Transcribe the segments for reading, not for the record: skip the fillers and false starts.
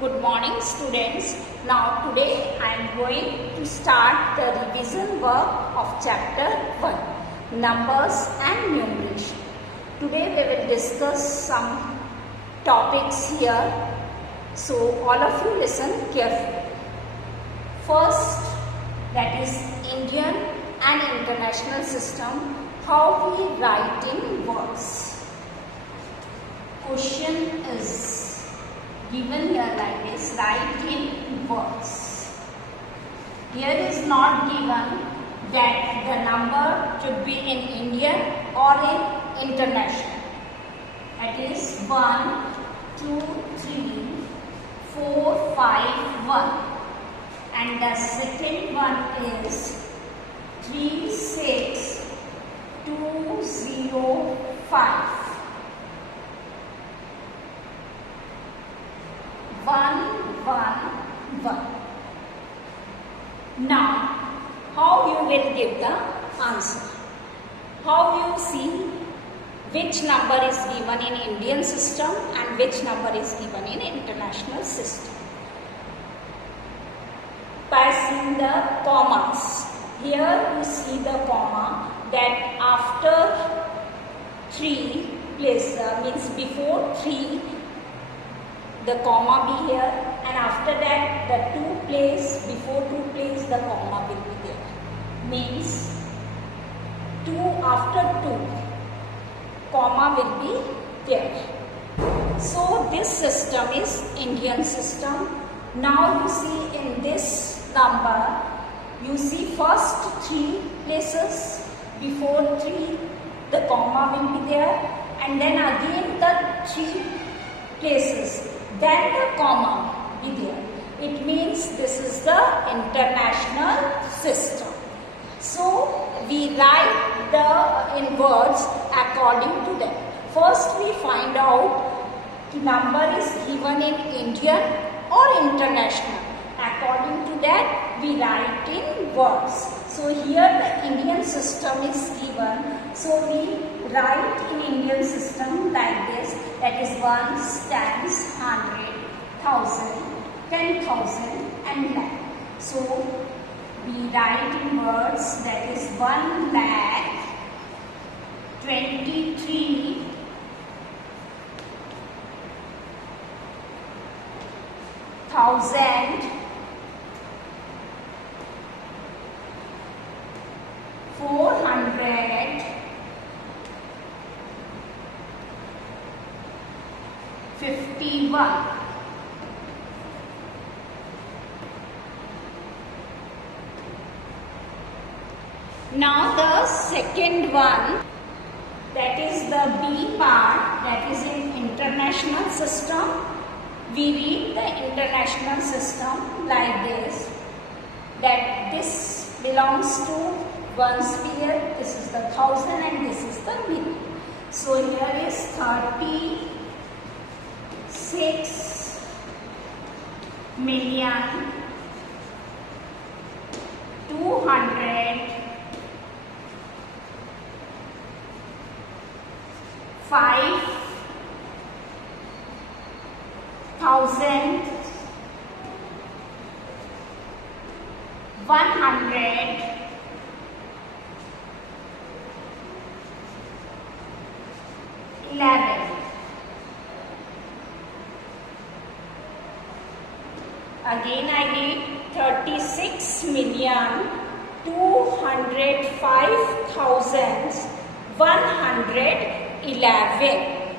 Good morning students. Now today I am going to start the revision work of chapter 1, Numbers and Numeration. Today we will discuss some topics here. So all of you listen carefully. First, that is Indian and international system, how we write in words. Question is given here like this, write in words. Here is not given that the number should be in Indian or in international. That is 1, 2, 3, 4, 5, 1. And the second one is 3, 6, 2, 0, 5. 1, 1, 1. Now, how you will give the answer? How you see which number is given in Indian system and which number is given in international system? By seeing the commas. Here you see the comma that after 3 place means before 3 the comma be here, and after that the 2 place, before 2 place the comma will be there. Means 2 after 2 comma will be there. So this system is Indian system. Now you see in this number, you see first 3 places, before 3 the comma will be there, and then again the 3 places, then the comma be there. It means this is the international system. So we write the in words according to that. First we find out the number is given in Indian or international. According to that we write in words. So here the Indian system is given. So we write in Indian system like this. That is ones, tens, 100, 1000, 10,000 and lakh. So we write in words, that is 1 lakh 23 thousand 451. Now the second one, that is the B part, that is in international system. We read the international system like this, that this belongs to ones period, this is the 1000 and this is the million. So here is 36 million 200 5,111 Again I read 36,205,111.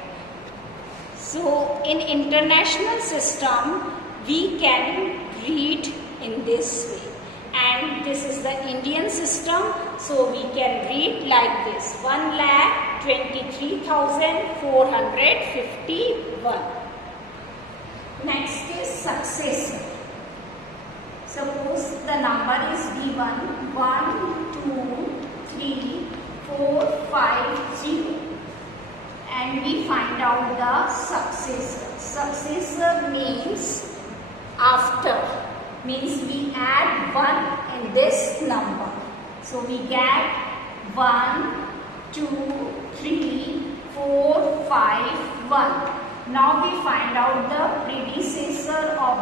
So in international system we can read in this way, and this is the Indian system, so we can read like this, 1,23,451. Next is successor. Suppose the number is given 1, 2, 3, 4, 5, 0. And we find out the successor. Successor means after. Means we add 1 in this number. So we get 1, 2, 3, 4, 5, 1. Now we find out the predecessor of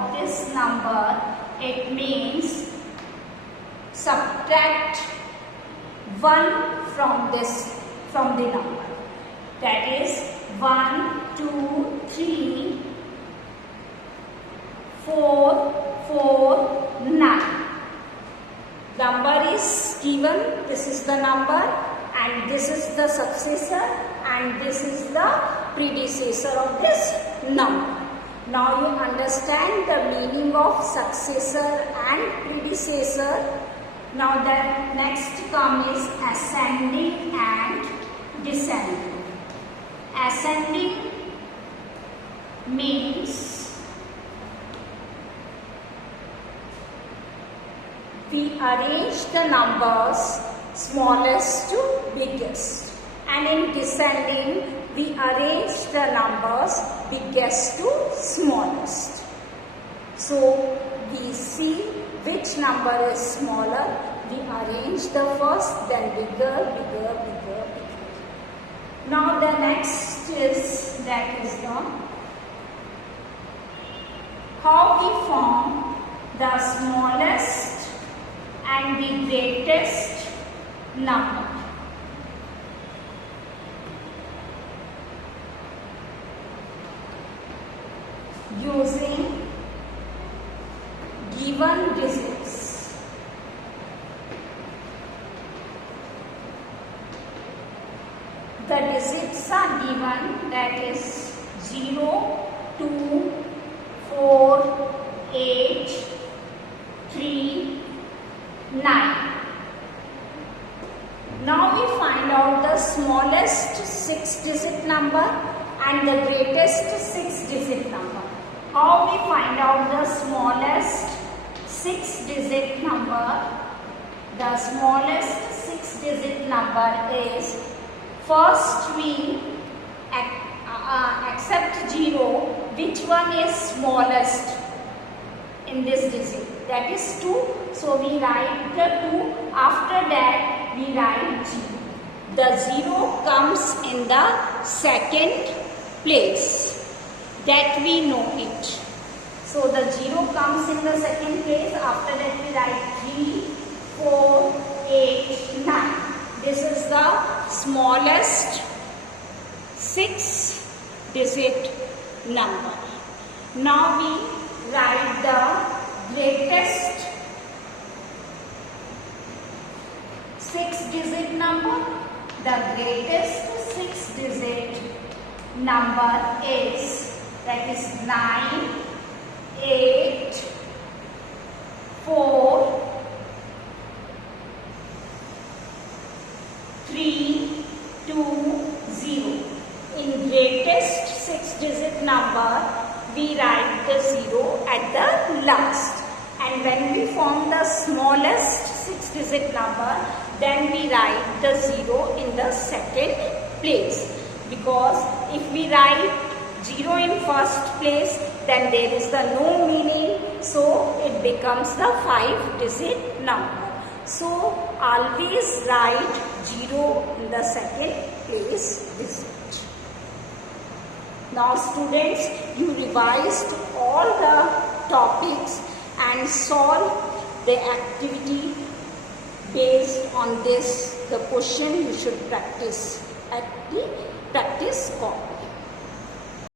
number, it means subtract 1 from the number. That is 1, 2, 3, 4, 4, 9. Number is given, this is the number and this is the successor and this is the predecessor of this number. Now you understand the meaning of successor and predecessor. Now the next term is ascending and descending. Ascending means we arrange the numbers smallest to biggest, and in descending we arrange the numbers biggest to smallest. So we see which number is smaller, we arrange the first, then bigger, bigger, bigger, bigger. Now the next is, that is the how we form the smallest and the greatest number. Using given digits. The digits are given, that is 0, 2, 4, 8, 3, 9. Now we find out the smallest 6-digit number and the greatest 6-digit number. How we find out the smallest 6-digit number? The smallest 6-digit number is, first we accept 0. Which one is smallest in this digit? That is 2. So we write the 2. After that we write 0. The 0 comes in the second place. That we know it. So the 0 comes in the second place. After that we write 3, 4, 8, 9. This is the smallest 6-digit number. Now we write the greatest 6-digit number. The greatest 6-digit number is, that is 9, 8, 4, 3, 2, 0. In greatest 6-digit number, we write the 0 at the last. And when we form the smallest 6-digit number, then we write the 0 in the second place. Because if we write 0 in first place, then there is the no meaning, so it becomes the 5-digit number. So always write 0 in the second place digit. Now students, you revised all the topics and solve the activity based on this. The question you should practice at the practice call.